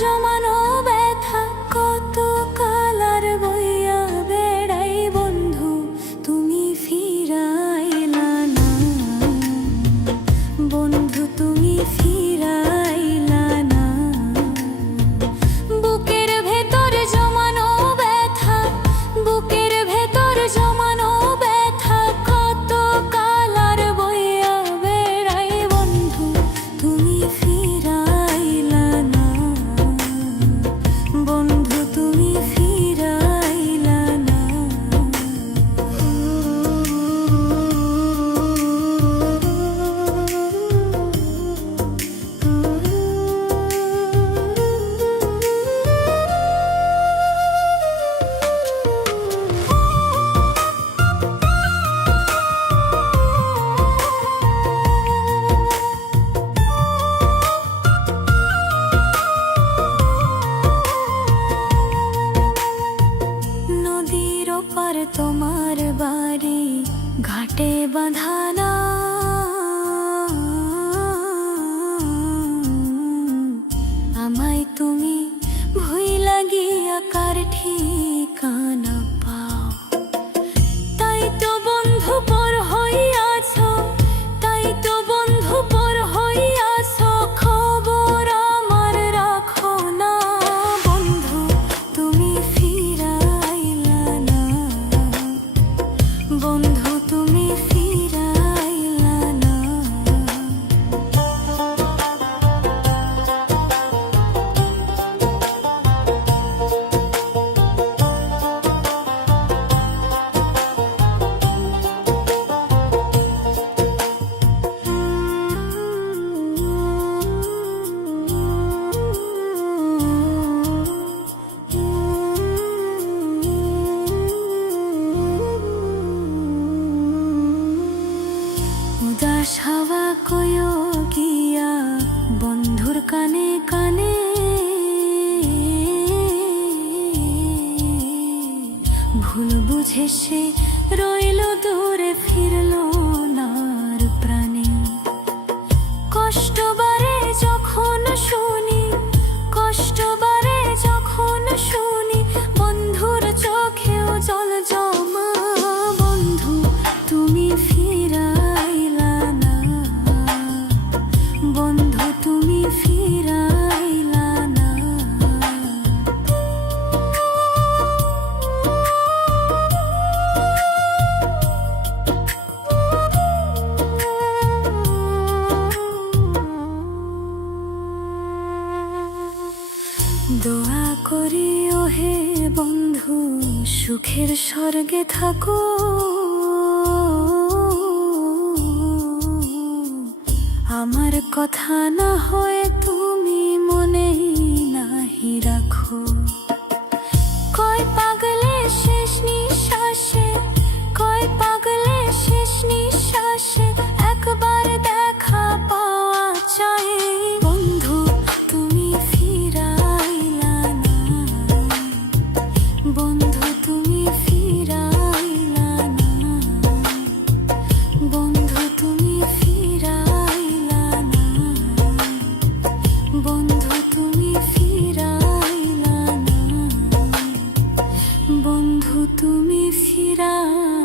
জমানো ব্যথা কত কালার বইয়া বেড়াই বন্ধু তুমি ফিরাইলা না, বন্ধু তুমি ফিরাইলা না। বুকের ভেতর জমানো ব্যথা, বুকের ভেতর জমানো ব্যথা কত কালার বইয়া বেড়াই বন্ধু তুমি ফিরাইলা না, বন্ধু তুমি ফিরাইলা না। নদীর ওপার তোমার বাড়ি ঘাটে বাঁধানা, আমায় তুমি ভুইলা গিয়া কার ঠিকানা পাও। তাই তো বন্ধু পর হইয়াছ, তাই তো বন্ধু পর হইয়াছ, খবর আমার রাখো না বন্ধু তুমি ফিরাইলা না, বন্ধু তুমি ফিরাইলা না। উদাস হাওয়া কয়ো গিয়া বন্ধুর কানে কানে, ভুল বুঝে সে রইল দূরে ফিরল না আর প্রাণে। কষ্ট বারে যখন শুনি, কষ্ট বারে যখন শুনি, বন্ধুর চোখেও জল জমা বন্ধু তুমি ফিরাইলা না, বন্ধু তুমি ফিরাইলা না। দোয়া করি ওহে বন্ধু সুখের স্বর্গে থাকো, আমার কথা না হয় তুমি মনে নাহি রাখো। কয় পাগলে শেষ নিঃশ্বাসে, কয় পাগলে শেষ নিঃশ্বাসে একবার দেখা পাওয়া চাই বন্ধু তুমি ফিরাইলা না, বন্ধু তুমি ফিরাইলা না, বন্ধু তুমি ফিরাইলা না, বন্ধু তুমি ফিরাইলা না, বন্ধু তুমি ফিরাইলা।